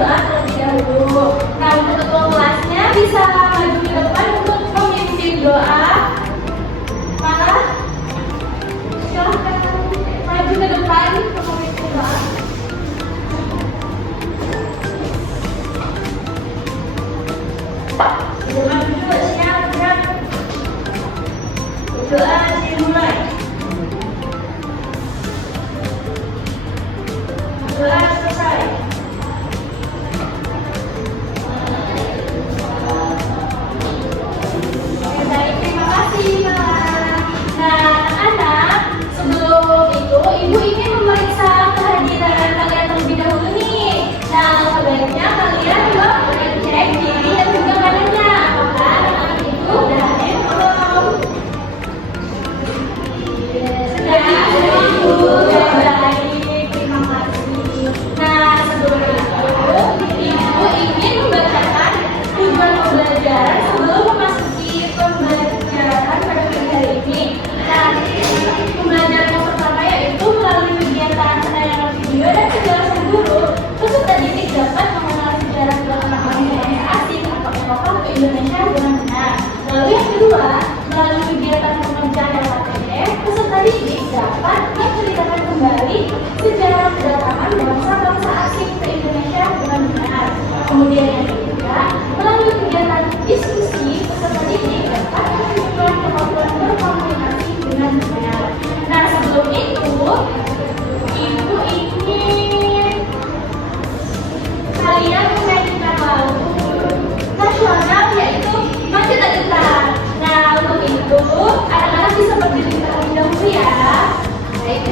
berdoa terlebih dahulu. Nah, untuk ketua kelasnya bisa maju ke depan untuk memimpin doa. Malah, silahkan maju ke depan untuk memimpin doa. Jangan dulu, siap. Doa dimulai. Doa selesai. Baik, terima kasih, Pak. Nah, anak-anak, sebelum itu Ibu ingin memeriksa kehadiran kalian terlebih dahulu nih. Nah, sebaiknya kalian juga cek kiri dan juga kanannya. Apakah anak itu udah hadir belum? Sudah, Ibu. Baik, terima kasih. Nah, sebelum itu, Ibu ingin membacakan tujuan pembelajaran sebelum memasuki pembelajaran pada pagi hari ini. Nah, pembelajaran yang pertama yaitu melalui kegiatan penayangan video dan penjelasan guru, peserta didik dapat mengenal sejarah belakang bangsa asing atau tokoh ke Indonesia dengan benar. Lalu yang kedua, melalui kegiatan pengerjaan LKTM, peserta didik dapat menceritakan kembali sejarah kedatangan bangsa-bangsa asing ke Indonesia dengan benar. Kemudian yang ketiga, melalui kegiatan diskusi, peserta didik dapat menunjukkan kemampuan berkomunikasi dengan benar. Nah, sebelum itu, Ibu ingin kalian memainkan lagu nasional yaitu Masjid Agetar. Nah, untuk itu anak-anak bisa berdiri terlebih dahulu ya. Baik.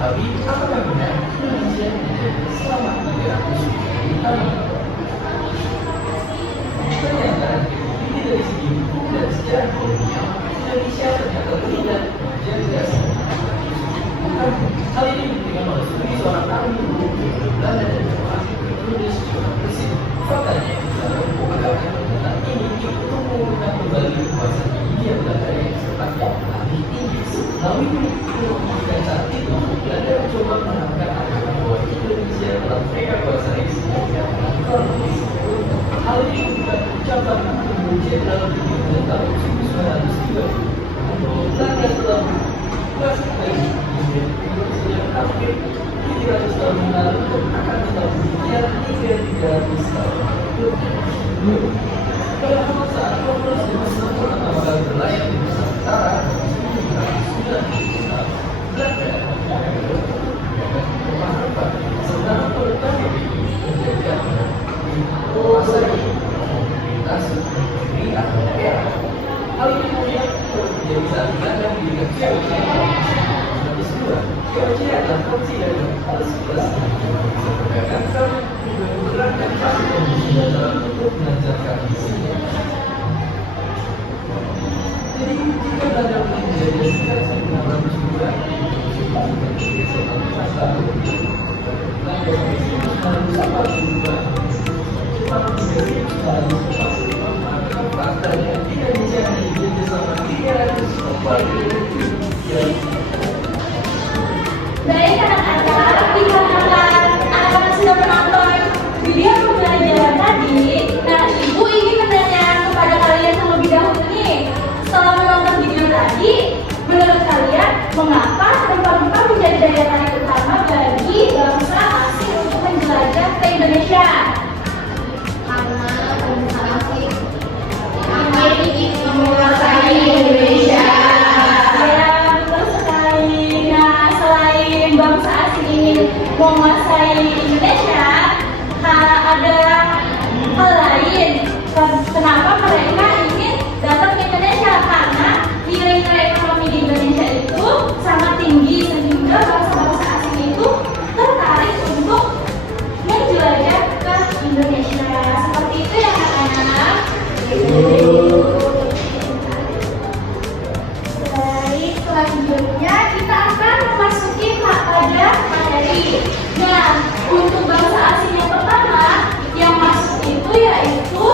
Tapi apakah benar Indonesia menjadi selama 300 tahun? Ternyata ini dari segi hukum dan sejarah kolonial, Indonesia ternyata tidak menjaga hal ini dibuktikan oleh studi seorang ahli hukum Belanda dan Jepang, menulis jurnal Presiden. Faktanya, mereka kuasai semuanya. Hal ini bukan ucapan kemudian dalam tujuan tahun 1902 atau Belanda telah berkuasa sejak hampir 700 tahun yang lalu dan akan tetap demikian hingga 300 tahun. Pada saat Komnas Demokrasi pertama kali berlayar di Nusantara sudah sementara berbagai menjadikan menguasai komunitas negeri atau daerah. Hal ini kemudian menjadi saat Belanda mendirikan COC tahun 1902. COC adalah fungsi dari Kepala 11 perdagangan karena menerapkan fase kondisi dalam untuk melancarkan misinya. Jadi jika Belanda menjadi sejak 1942 Baik anak-anak, dikarenakan anak-anak sudah menonton video pembelajaran tadi, nah ibu ingin bertanya kepada kalian terlebih dahulu nih. Setelah menonton video tadi, menurut kalian mengapa rempah-rempah menjadi daya tarik utama bagi bangsa asing untuk menjelajah ke Indonesia? Karena bangsa asing ingin menguasai Indonesia. Ya, betul sekali. Nah, selain bangsa asing ingin menguasai Indonesia, ada hal lain. Kenapa mereka ingin datang ke Indonesia? Karena nilai-nilai ekonomi di Indonesia itu sangat tinggi sehingga bangsa-bangsa asing itu tertarik untuk menjelajah ke Indonesia. Seperti itu ya anak-anak. Baik, selanjutnya kita akan memasuki pada materi. Nah, untuk bangsa asing yang pertama yang masuk itu yaitu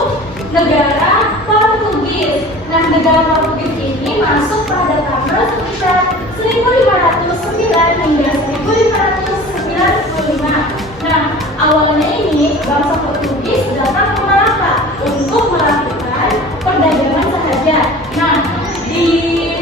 negara Portugis. Nah, negara Portugis ini masuk pada tanggal sekitar 1509 hingga 1595. Nah, awalnya ini bangsa Portugis datang ke Malaka untuk melakukan perdagangan sahaja. Nah, di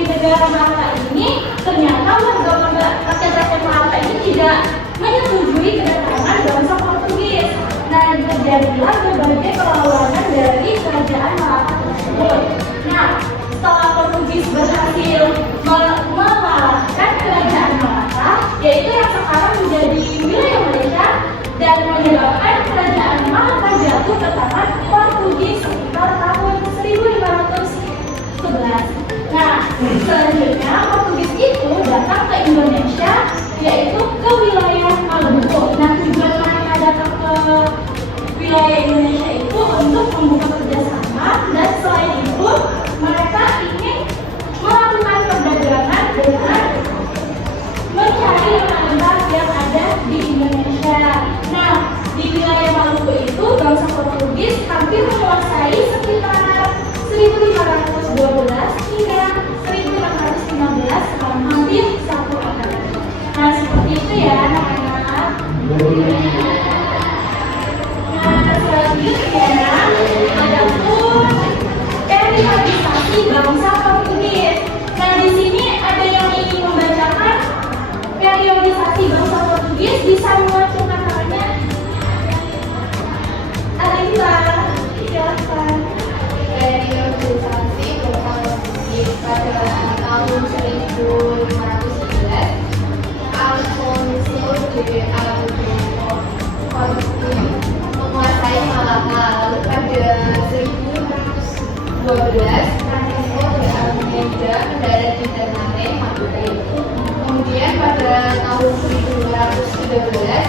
negara Malaka ini ternyata warga rakyat Malaka ini tidak menyetujui kedatangan bangsa Portugis. Nah, terjadilah berbagai perlawanan dari kerajaan Malaka tersebut. Nah, setelah Portugis berhasil mengalahkan kerajaan Malaka, yaitu yang sekarang menjadi wilayah Malaysia, dan menyebabkan kerajaan Malaka jatuh ke tangan Portugis sekitar tahun 1511. Nah, selanjutnya Portugis itu datang ke Indonesia, yaitu ke wilayah Maluku. Nah, tujuan mereka datang ke wilayah Indonesia itu untuk membuka kerjasama, dan selain itu mereka ingin melakukan perdagangan dengan mencari rempah-rempah yang ada di Indonesia. Nah, di wilayah Maluku itu bangsa Portugis hampir menguasai sekitar 1512 hingga 1515 selama hampir 1 abad. Nah, seperti itu ya anak-anak. Nah, selanjutnya adapun periodisasi bangsa Portugis. Nah, di sini ada yang ingin membacakan periodisasi bangsa Portugis, bisa mengacungkan tangannya. Alisa, silakan. Periodisasi bangsa Portugis pada tahun 1511, Alfonso de Albuquerque menguasai Malaka. Lalu pada 1512, Francisco de Almeida mendarat di Ternate, Madrid. Kemudian pada tahun 1513,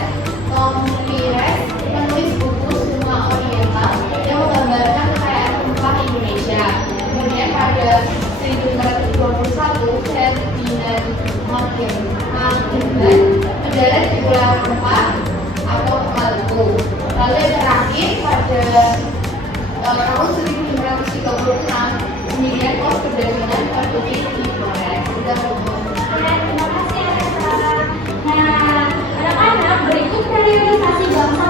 Tom Pires menulis buku Suma Oriental yang menggambarkan kekayaan rempah Indonesia. Kemudian pada 1521, Ferdinand Magellan mendarat di Pulau Rempah atau Maluku. Lalu yang terakhir pada tahun 1536, pendirian pos perdagangan Portugis di Flores. Terima kasih Alisa. Nah, anak-anak, berikut periodisasi bangsa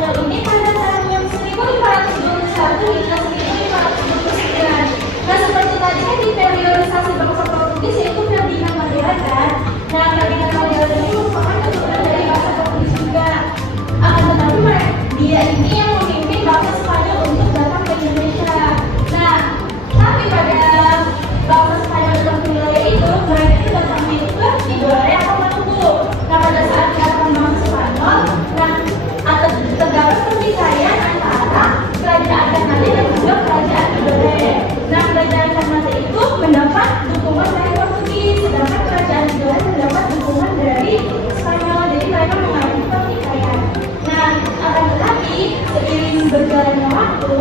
Spanyol ini pada tahun 1521 hingga 1529. Nah, seperti tadi kan di periodisasi bangsa Portugis yaitu Ferdinand Magellan kan. Nah, Ferdinand Magellan ini merupakan keturunan dari bangsa Portugis juga. Akan tetapi dia ini yang memimpin bangsa Spanyol untuk datang ke Indonesia. Nah, tapi pada bangsa Spanyol datang ke wilayah itu, mereka itu datangnya itu ke Tidore atau Maluku. Nah, pada saat datang bangsa Spanyol, nah terdapat pertikaian antara kerajaan Ternate dan juga kerajaan Tidore. Nah, kerajaan Ternate itu mendapat dukungan dari Portugis, sedangkan kerajaan Tidore mendapat dukungan dari Spanyol. Jadi mereka mengalami pertikaian. Nah, akan tetapi seiring berjalannya waktu,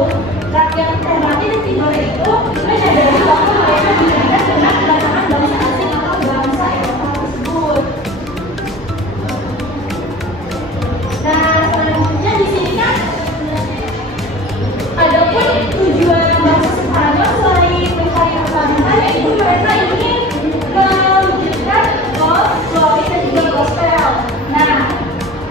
rakyat Ternate dan Tidore itu menyadari bahwa mereka ditindas dengan kedatangan bangsa asing atau bangsa Eropa tersebut. Nah, selanjutnya di sini kan adapun tujuan bangsa Spanyol selain mencari pertahanan yaitu mereka ingin mewujudkan gold, glory dan juga gospel. Nah,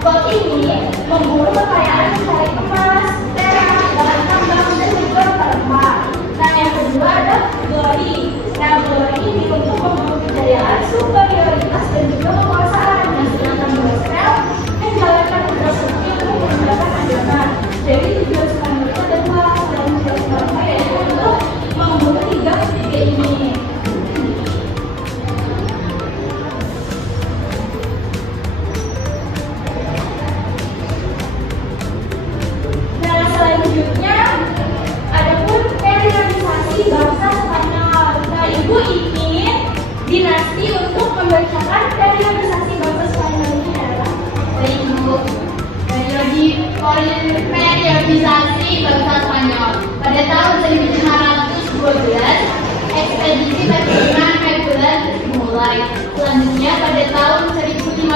gold ini memburu kekayaan mencari emas, perak, bahan tambang dan juga rempah. Nah, yang kedua ada glory. Nah, glory ini untuk memburu kejayaan, superioritas dan juga kekuasaan. Nah, sedangkan gospel menjalankan filosofi untuk menggunakan agama. Jadi tujuan Spanyol itu ada dua, dan tujuan pertama yaitu untuk membunuh tiga ini. Nah, selanjutnya adapun periodisasi bangsa Spanyol. Nah, ibu ingin dinasti untuk membacakan periodisasi bangsa Spanyol ini adalah Baik, Bu. Periodisasi bangsa Spanyol. Pada tahun 1512, ekspedisi Ferdinand Magellan dimulai. Selanjutnya pada tahun 1519,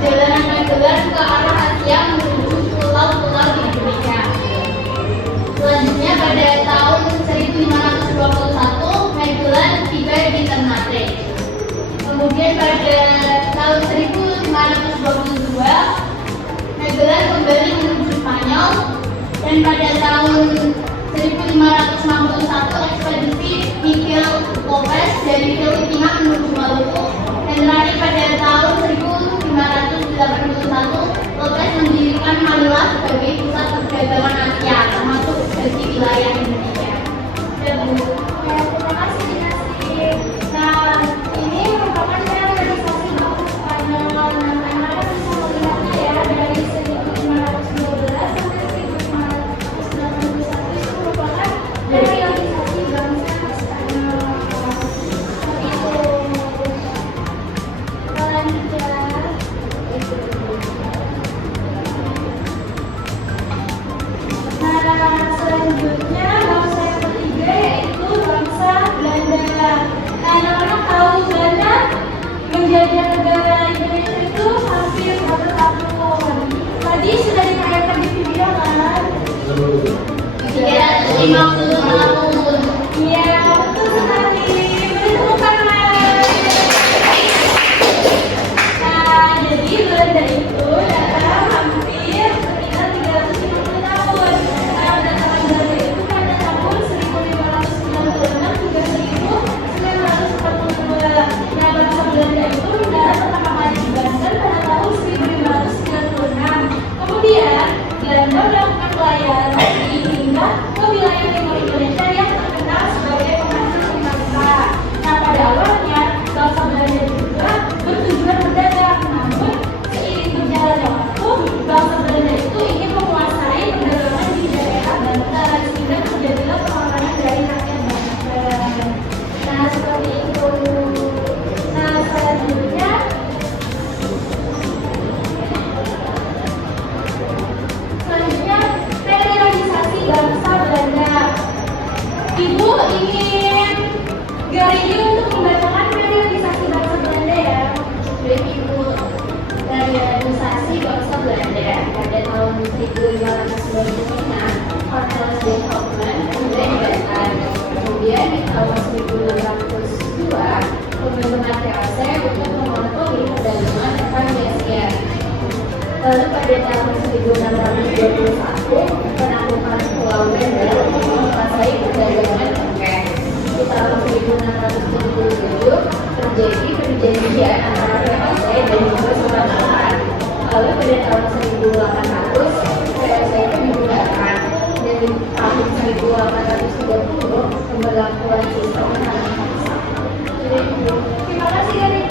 perjalanan Magellan ke arah Asia menuju pulau-pulau di Indonesia. Selanjutnya pada tahun 1521, Magellan tiba di Ternate. Kemudian pada tahun 1522, Magellan kembali menuju Spanyol, dan pada tahun 1561 ekspedisi Miguel Lopez dari Filipina menuju Maluku, dan terakhir pada tahun 1581 Lopez mendirikan Manila sebagai pusat perdagangan Asia, termasuk bagi wilayah Indonesia. Dan terima kasih dinasti. Nah, ini merupakan periodisasi bangsa Spanyol. Nah, teman-teman bisa melihatnya ya dari 1512 sampai 1581 itu merupakan periodisasi bangsa Spanyol. Seperti itu. Selanjutnya. Nah, selanjutnya bangsa yang ketiga yaitu bangsa Belanda. Nah, anak-anak tahu Belanda menjajah negara Indonesia itu hampir berapa tahun? Tadi sudah ditayangkan di video kan? 350 tahun. Iya, betul sekali. Beri tepuk tangan. Nah, jadi Belanda itu datang hampir sekitar 350 tahun. Nah, kedatangan Belanda itu pada tahun 1596 hingga 1942. Nah, bangsa Belanda itu mendarat pertama kali di Banten pada tahun 1596. Kemudian Belanda melakukan pelayaran hingga ke wilayah timur Indonesia yang terkenal sebagai penghasil semangka. Nah, pada awalnya bangsa Belanda juga bertujuan berdagang, namun seiring berjalannya waktu, bangsa Belanda itu ingin menguasai perdagangan di daerah Banten sehingga terjadilah penolakan dari rakyat Banten. Nah, seperti itu. Nah, selanjutnya periodisasi bangsa Belanda. Ibu ingin Garini untuk membacakan periodisasi bangsa Belanda ya. Baik, Ibu. Periodisasi bangsa Belanda pada tahun 1525, Cornelis de Hoffmann mulai diadakan. Kemudian di tahun 1602, pembentukan TOC untuk memonopoli perdagangan antar Asia. Lalu pada tahun 1621 penaklukan Pulau Banda menguasai perdagangan cukai. Di tahun 1677 terjadi perjanjian antara VOC dan juga Sumatera. Lalu pada tahun 1800 VOC itu dibubarkan dan di tahun 1830 pemberlakuan sistem harga pasar. Terima kasih dari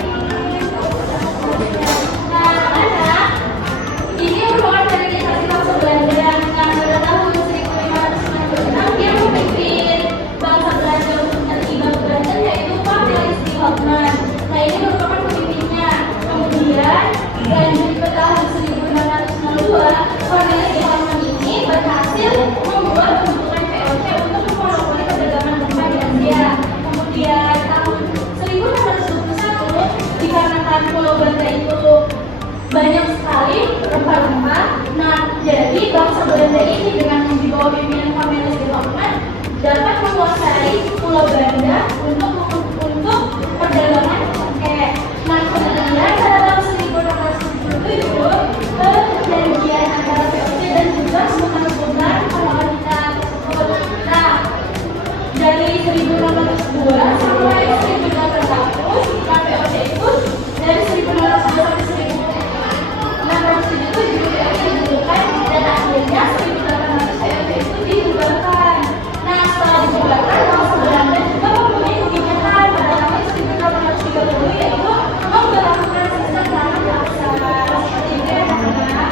ini merupakan organisasi bangsa Belanda yang pada tahun 1596 dia memimpin bangsa Belanda untuk terlibat Belanda yaitu Cornelis de Houtman. Nah ini merupakan pemimpinnya. Kemudian lanjut ke tahun 1662 Cornelis de Houtman ini berhasil membuat pembentukan VOC untuk memonopoli perdagangan domba di Asia. Kemudian tahun 1621 dikarenakan Pulau Banda itu banyak sekali rempah-rempah. Nah, jadi bangsa Belanda ini dengan di bawah pimpinan Cornelis de Houtman dapat menguasai Pulau Banda untuk perdagangan cukai. Nah, kemudian pada tahun 1677 perjanjian antara VOC dan juga Sumatera wanita. Nah, dari 1602 sampai 1800 VOC itu dari 1602 sampai 1607 dibutuhkan dan akhirnya 1800 VOC itu dibubarkan. Nah setelah dibubarkan bangsa Belanda juga mempunyai kebijakan pada tahun 1830 yaitu memberlakukan sistem tanah paksa. Seperti itu ya anak-anak.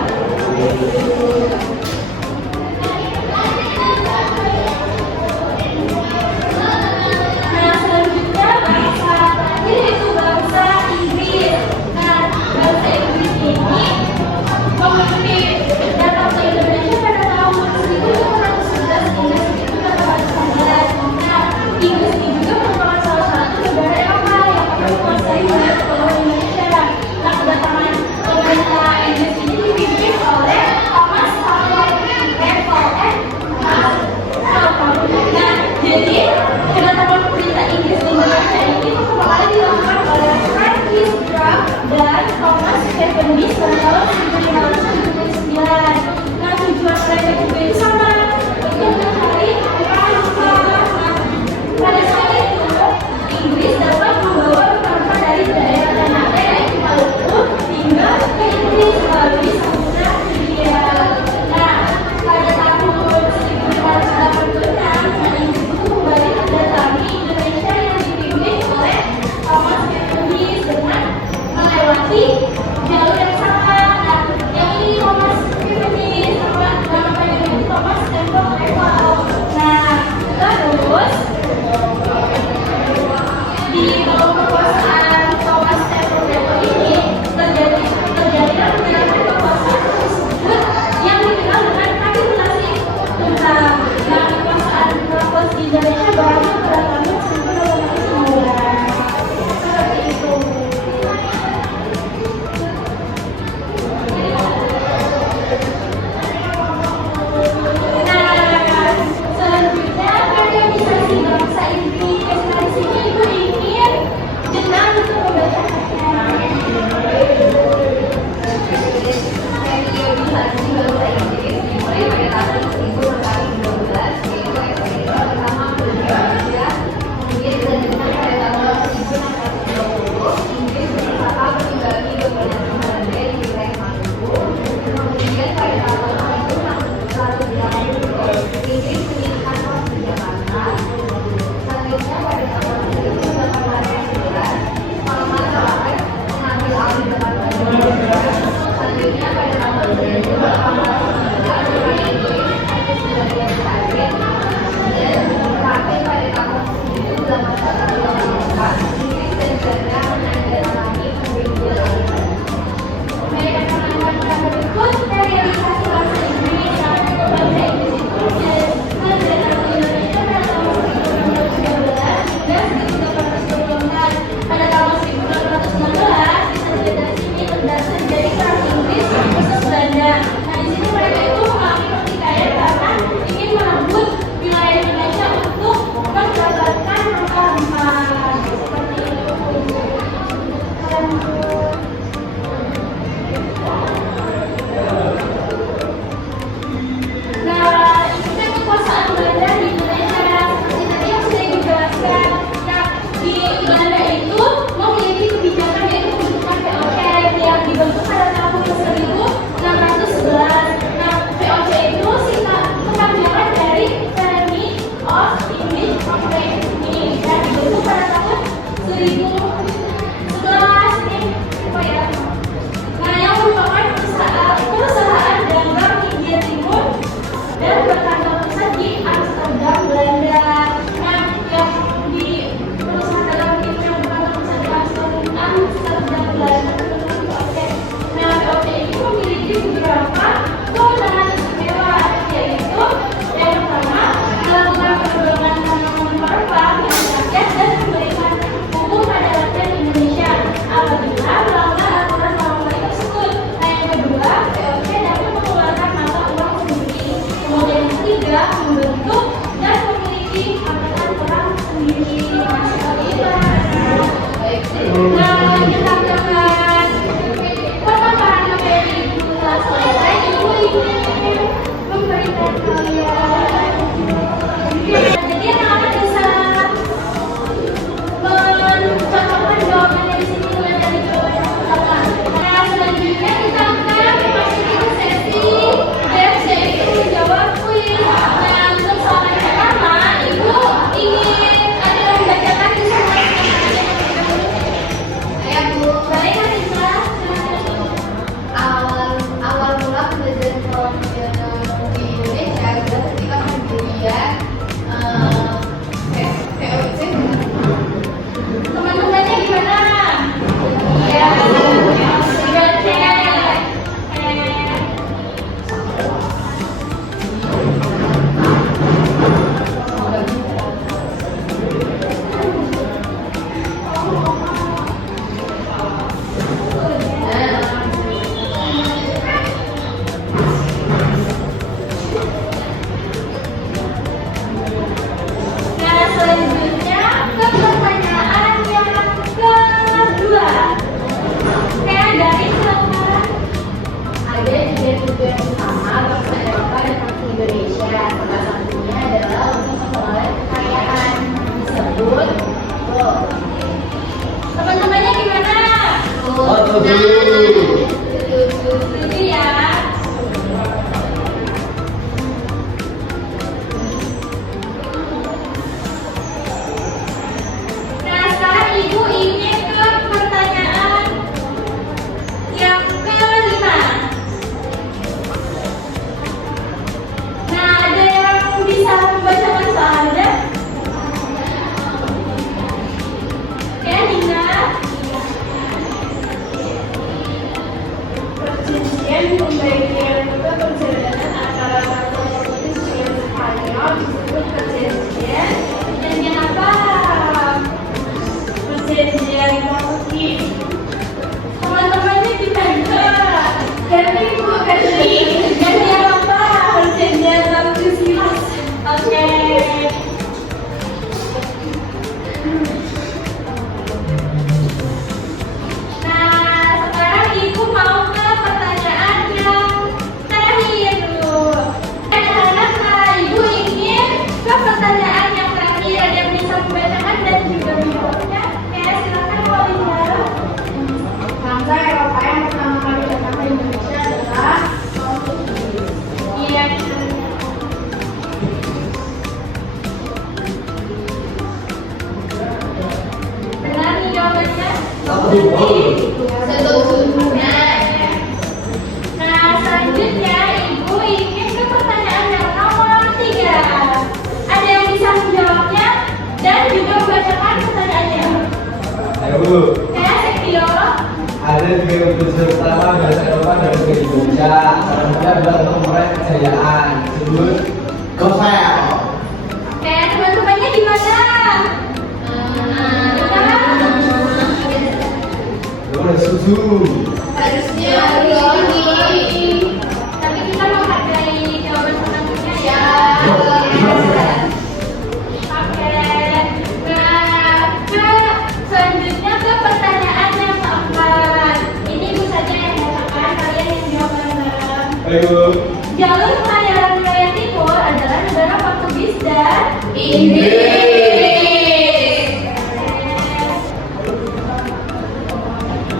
Nah selanjutnya bangsa terakhir yaitu bangsa Inggris. Nah bangsa Inggris ini datang ke Indonesia pada tahun 1511 hingga 1519. Nah, Inggris ini juga merupakan salah satu negara Eropa yang pernah menguasai wilayah kepulauan Indonesia. Nah, kedatangan pemerintah Inggris ini dipimpin oleh Thomas Cromwell. Nah, jadi kedatangan pemerintah Inggris di Indonesia ini pertama kali dilakukan oleh Francis Drake dan Thomas Cavendish pada tahun 1579. Nah, tujuan mereka juga itu sama, untuk mencari rempah-rempah. Pada saat itu, Inggris dapat membawa rempah-rempah dari daerah Ternate yaitu Maluku hingga ke Inggris melalui Samudra Hindia. Nah, pada tahun 1586, Inggris itu kembali mendatangi Indonesia yang dipimpin oleh Thomas Cavendish dengan melewati jalur yang sama. Nah, yang ini Thomas Cavendish sama nama pendeknya itu Thomas Temple Ewell. Nah, terus di bawah kekuasaan Thomas Temple Ewell ini terjadilah pergerakan kekuasaan tersebut yang dikenal dengan kapitulasi tentang. Nah, kekuasaan Raffles di Indonesia baru pada tahun 1809. Seperti itu. Selanjutnya organisasi bangsa Inggris. Nah di sini ibu ingin jenang untuk membacakannya. Periodisasi bangsa Inggris dimulai pada tahun 1612 yaitu ekspedisi pertama ke Indonesia. Kemudian dilanjutkan pada tahun 1620 Inggris berusaha meninggalkan dominasi Belanda di wilayah Maluku. Kemudian pada tahun 1680 Inggris meninggalkan pos di Jakarta. Selanjutnya pada tahun 1811 Salman Taher mengambil alih Jakarta. Selanjutnya pada tahun 1819 orang Inggris itu sudah diakhir dan terakhir pada tahun 1884 Inggris dan Belanda menandatangani perjanjian alih. Baik, teman-teman berikut realisasi bangsa Inggris. Bangsa Inggris itu menjadi Indonesia pada tahun 1613 hingga 1826. Pada tahun 1616 bisa dilihat dari sini terjadi perang Inggris versus Belanda. Nah di sini ada tiga tujuan utama bangsa Eropa datang ke Indonesia. Salah satunya adalah untuk mengelola kekayaan tersebut. Teman-temannya gimana? Setuju ya? Nah, sekarang Ibu ingin ke pertanyaan yang kelima. Nah, ada yang bisa membacakan soalnya? Ya, Nina. Perjanjian pembagian itu perjalanan antara bangsa Portugis dengan Spanyol disebut perjanjian. Perjanjian apa? Perjanjian Portugis. Teman-temannya gimana? Ganti Bu, ganti. Perjanjian apa? Perjanjian Portugis. Oke. Nah, sekarang Ibu mau ke pertanyaan yang terakhir dulu. Anak-anak, nah Ibu ingin ke pertanyaan yang terakhir yang bisa membacakan dan juga menjawabnya. Oke, silakan Paulina. Bangsa Eropa yang pertama kali datang ke Indonesia adalah Portugis. Iya. Benar nih jawabannya? Setuju. Nah, selanjutnya Ibu ingin ke pertanyaan yang nomor 3. Ada yang bisa menjawabnya dan juga membacakan pertanyaannya. Ayo Bu. Ya, Sektio. Ada tiga unsur utama bahasa Eropa dan bahasa Indonesia. Salah satunya adalah untuk meraih kejayaan. Disebut novel. Oke, teman-temannya gimana? Udah setuju. Harusnya Roni. Tapi kita menghargai jawaban teman-temannya ya. Oke. Nah, selanjutnya ke pertanyaan yang keempat. Ini Ibu saja yang bacakan, kalian yang jawab bareng-bareng. Ayo. Jalur pelayaran wilayah timur adalah negara Portugis dan Inggris.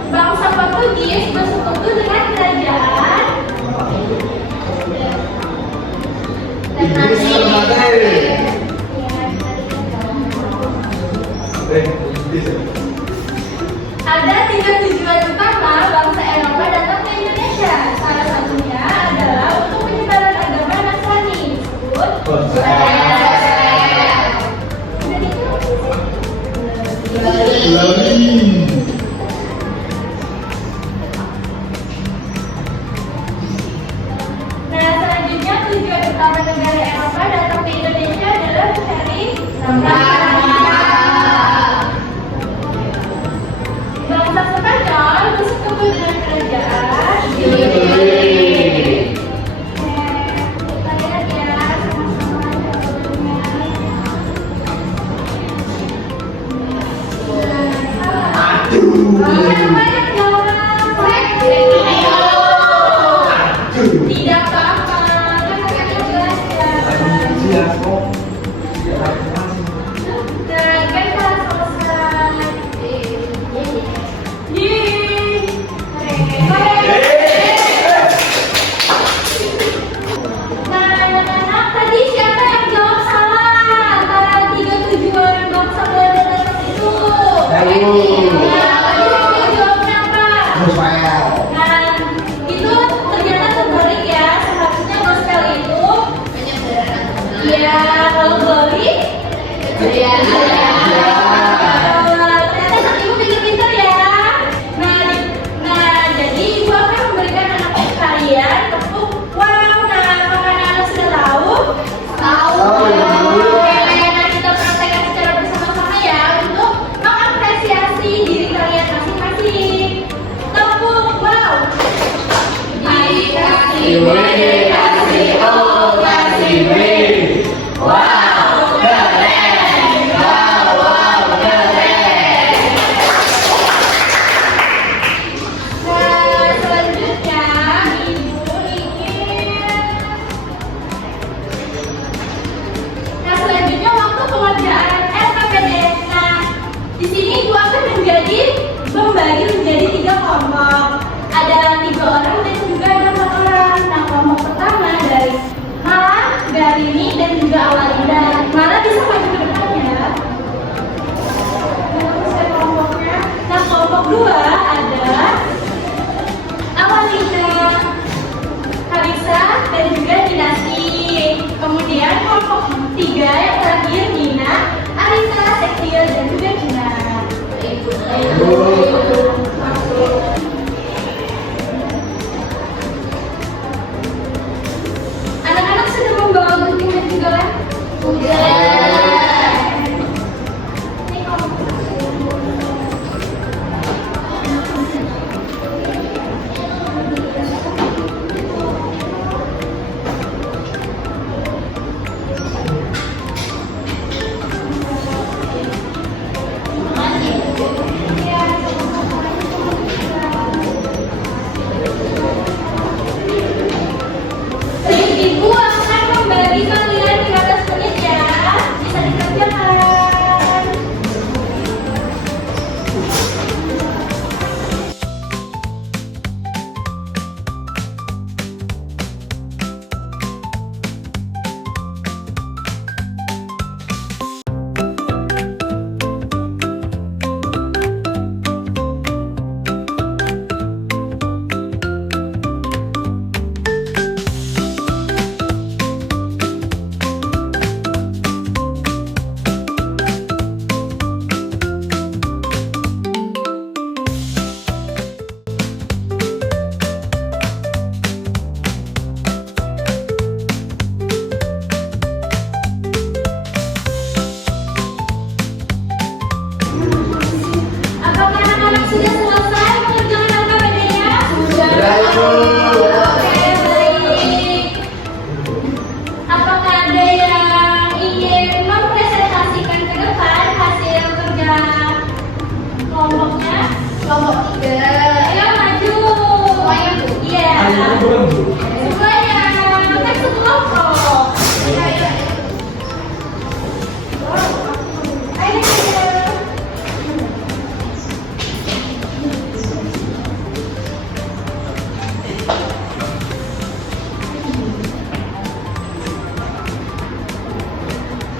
Bangsa Portugis bersekutu dengan kerajaan Inggris Selatan. Ada tiga tujuan utama bangsa Eropa datang ke Indonesia. Salah satunya adalah untuk penyebaran agama Nasrani. Disebut Nah, selanjutnya tujuan utama negara Eropa datang ke Indonesia adalah mencari bangsa Spanyol bersekutu dengan kerajaan Inggris. Kita lihat ya sama-sama jawabannya. Siapa yang jawab? Tidak apa-apa, kan kalian jelas ya. Jelas kok. Nah, kan telah selesai. Yeay. Nah, anak-anak, tadi siapa yang jawab salah antara tiga tujuan bangsa Belanda datang itu? Ayo. Nah, tadi siapa yang jawabnya apa? Novel. Nah, itu ternyata terbalik ya. Seharusnya gospel itu, ya kalau balik, Iya. ternyata sang ibu pintar-pintar ya. Nah, jadi ibu akan memberikan anak kalian tepuk. Wow, nah apakah anak sudah tahu? Tahu. Oke, nah kita praktekkan secara bersama-sama ya untuk mengapresiasi diri kalian masing-masing. Tepuk, wow. Dikasih W, kasih O, kasih W. Wow, keren. Wow, keren. Nah, selanjutnya Ibu Kemudian kelompok 3 yang terakhir Nina, Arita, Sektia, dan juga Gina. Anak-anak sudah membawa gunting dan juga lem? Ini kelompok Baik, Ibu akan membagi kalian 15 menit ya. Bisa dikerjakan. Apakah anak-anak sudah selesai mengerjakan angka bedanya? Oke, baik. Apakah ada yang ingin mempresentasikan ke depan hasil kerja kelompoknya? Kelompok 3. Ayo maju. Semuanya, Bu? Iya. Semuanya. Kan sekelompok. Ayo.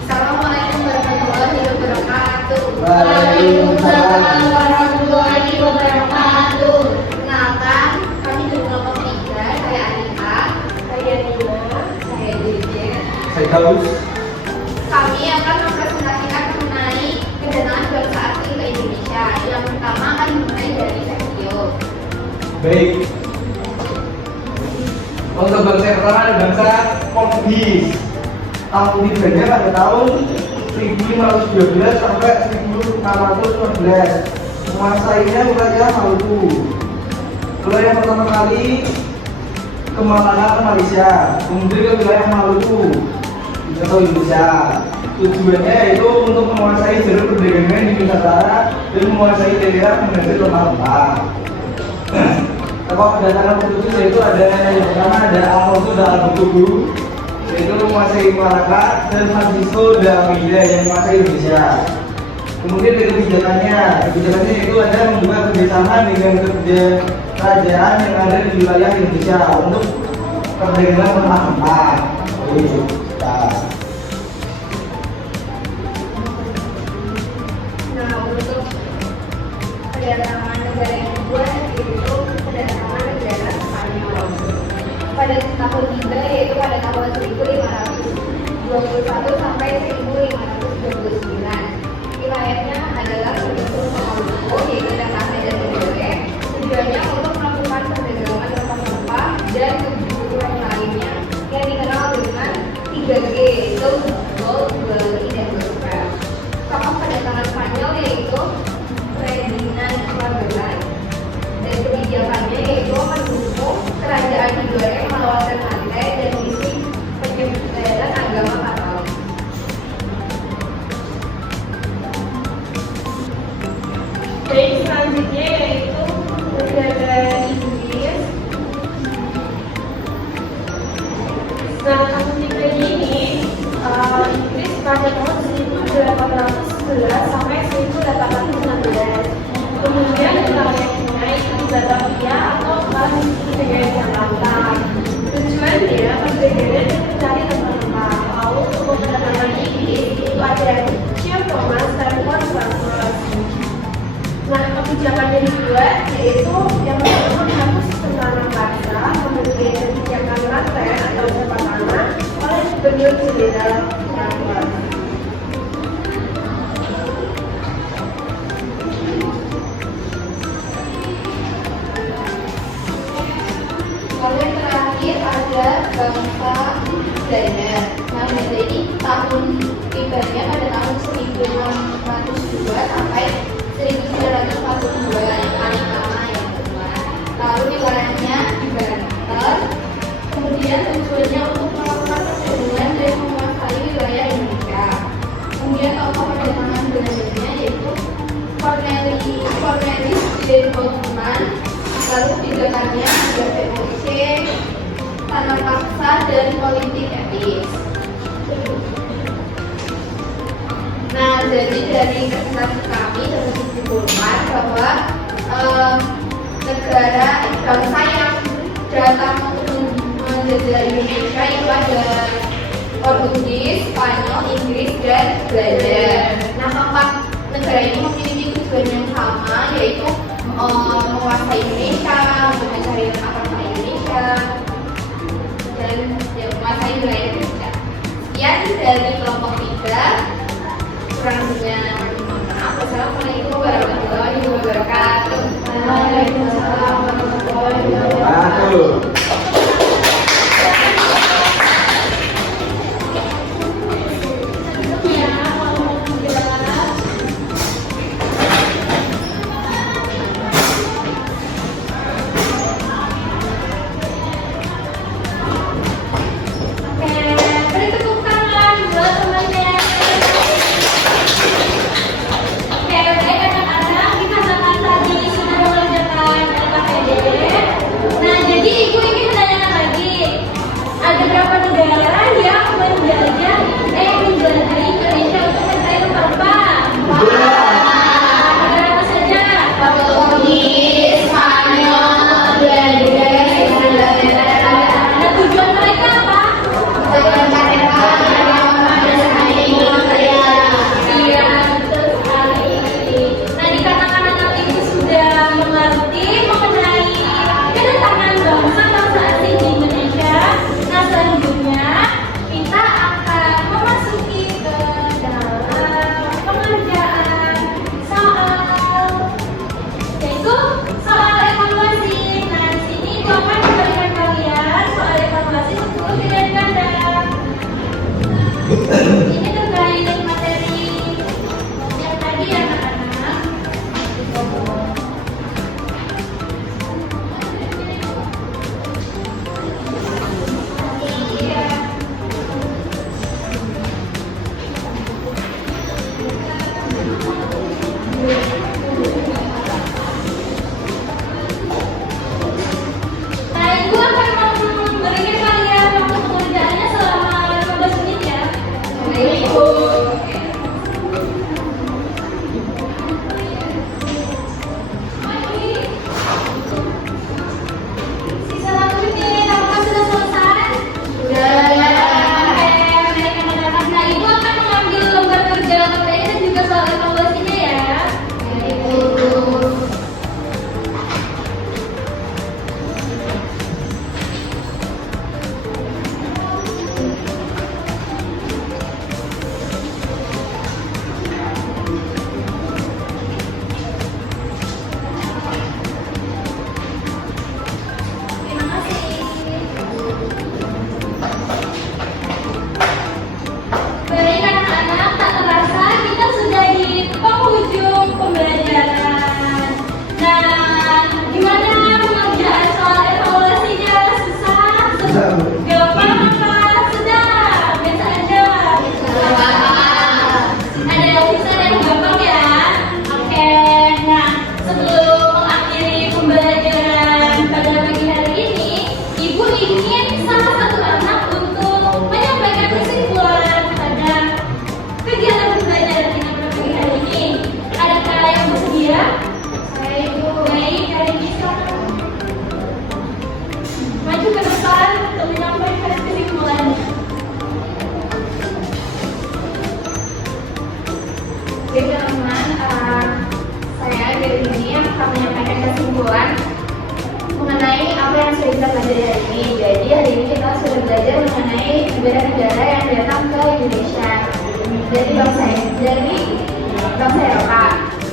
Assalamualaikum warahmatullahi wabarakatuh. Waalaikumsalam warahmatullahi wabarakatuh. Kenalkan, kami dari kelompok 3. Saya Anita. Saya Nina. Saya Dirjen. Saya Daus. Kami akan mempresentasikan mengenai kedatangan bangsa asing ke Indonesia. Yang pertama akan dimulai dari Sekio. Baik. Untuk bangsa yang pertama ada bangsa Portugis. Tahun hijrahnya pada tahun 1512 sampai 1615. Menguasainya wilayah Maluku. Wilayah yang pertama kali ke Malaka ke Malaysia, kemudian ke wilayah Maluku atau Indonesia. Tujuannya yaitu untuk menguasai jalur perdagangan di Nusantara dan menguasai daerah mengalir rempah-rempah. Tokoh kedatangan Portugis yaitu ada yang pertama ada Alfonso da Albuquerque, yaitu menguasai Malaka, dan Francisco da Almeida yang menguasai Indonesia. Kemudian dari kebijakannya yaitu ada membuka kerjasama dengan kerajaan yang ada di wilayah Indonesia untuk perdagangan rempah-rempah. Nah, untuk kedatangan negara yang kedua yaitu kedatangan negara Spanyol. Pada tahun 3 yaitu pada tahun 1521 sampai 1529. Wilayahnya adalah penduduk Maluku, yaitu Ternate dan Tidore. Tujuannya untuk melakukan perdagangan rempah-rempah dan kebutuhan lainnya yang dikenal dengan 3G, yaitu gold, Bali, dan gold. Tokoh kedatangan Spanyol yaitu Ferdinand Magellan, dan kebijakannya yaitu mendukung kerajaan Tidore melawan Ternate dan misi penyebaran agama Katolik. Baik, selanjutnya yaitu negara Inggris. Nah, tahun 3 ini Inggris pada tahun 1811 sampai 1816. Kemudian wilayahnya itu di Batavia atau negara Jakarta. Tujuannya perdagangan dan mencari rempah-rempah. Lalu untuk kedatangan Inggris itu ada Sir Thomas dan Cornwallis. Nah, kebijakan yang dibuat yaitu yang pertama menghapus tentara bangsa, kemudian kebijakan laten atau sepak tanah oleh menurut cerita orang tua. Lalu yang terakhir ada bangsa Belanda. Nah, Belanda ini tahun tiba-nya pada tahun 1602 sampai 1942 yang paling lama ya teman. Lalu negaranya di Banten. Kemudian tujuannya untuk melakukan perdagangan dan menguasai wilayah Indonesia. Kemudian tokoh perdagangan Belandanya yaitu Cornelis de Houtman. Lalu tindakannya ada VOC, tanam paksa, dan politik etis. Nah, jadi dari presentasi kami dapat disimpulkan bahwa bangsa yang datang untuk menjajah Indonesia itu ada Portugis, Spanyol, Inggris, dan Belanda. Nah, keempat negara ini memiliki tujuan yang sama, yaitu menguasai Indonesia, mencari apa-apa Indonesia, dan menguasai wilayah Indonesia. Sekian dari kelompok 3. Kurang lebihnya mohon maaf. Wassalamualaikum warahmatullahi wabarakatuh. Waalaikumsalam warahmatullahi wabarakatuh. Nah, jadi ibu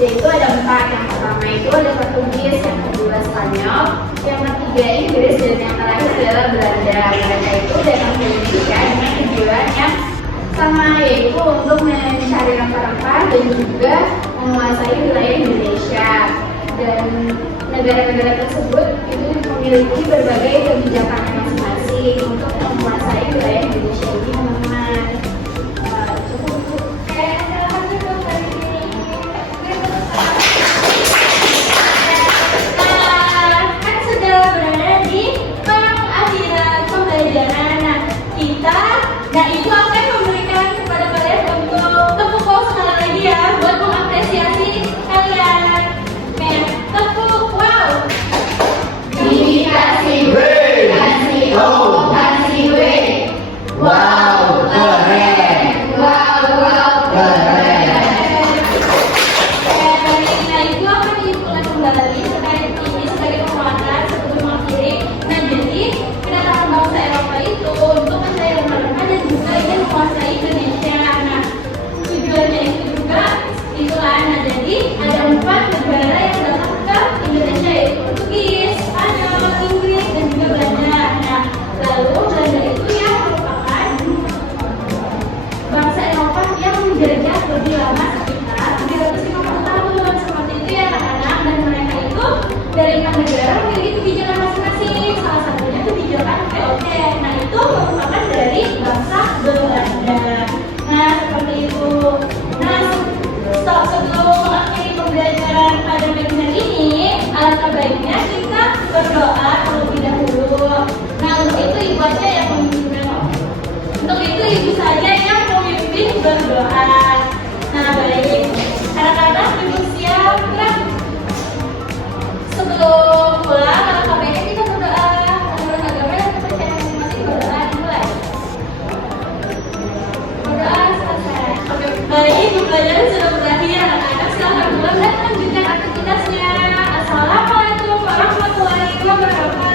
yaitu ada 4. Yang pertama itu ada Portugis, yang kedua Spanyol, yang ketiga Inggris, dan yang terakhir adalah Belanda. Mereka itu datang ke Indonesia dengan tujuan yang sama, yaitu untuk mencari rempah-rempah dan juga menguasai wilayah Indonesia. Dan negara-negara tersebut itu memiliki berbagai kebijakan masing-masing untuk menguasai wilayah Indonesia ini, teman-teman. Cukup. Kan sudah berada di pengakhiran pembelajaran. Nah itu akan memberikan kepada kalian untuk tepuk tangan sekali lagi ya buat mengapresiasi kalian. Oke, tepuk wow. Ini kasih W, kasih O, kasih W. Wow, keren. Wow, keren. Nah itu akan diinfokan kembali terkait ini sebagai penguatan sebelum mengakhiri. Nah jadi kedatangan bangsa Eropa itu untuk mencari rempah-rempah dan juga ingin menguasai Indonesia. Nah tujuannya itu juga itulah. Nah jadi ada 4 negara yang datang ke Indonesia, yaitu Portugis, Spanyol, Inggris, dan juga Belanda. Nah lalu Belanda itu yang merupakan bangsa Eropa yang menjajah lebih lama sekitar 350 tahun. Seperti itu ya anak-anak, dan mereka itu dari 6 negara memiliki kebijakan masing-masing. Salah satunya kebijakan VOC. Nah itu merupakan dari bangsa Belanda. Nah seperti itu. Nah sebelum mengakhiri pembelajaran pada webinar ini, alangkah baiknya kita berdoa terlebih dahulu. Nah untuk itu ibu aja yang memimpin. Untuk itu ibu saja yang memimpin berdoa. Nah baik, anak-anak ibu siap kan? Sebelum pulang, alangkah baiknya kita berdoa menurut agama dan kepercayaan masing-masing. Berdoa dimulai. Berdoa selesai. Oke, baik, pembelajaran sudah berakhir. Anak-anak silakan pulang dan lanjutkan aktivitasnya. Assalamualaikum warahmatullahi wabarakatuh.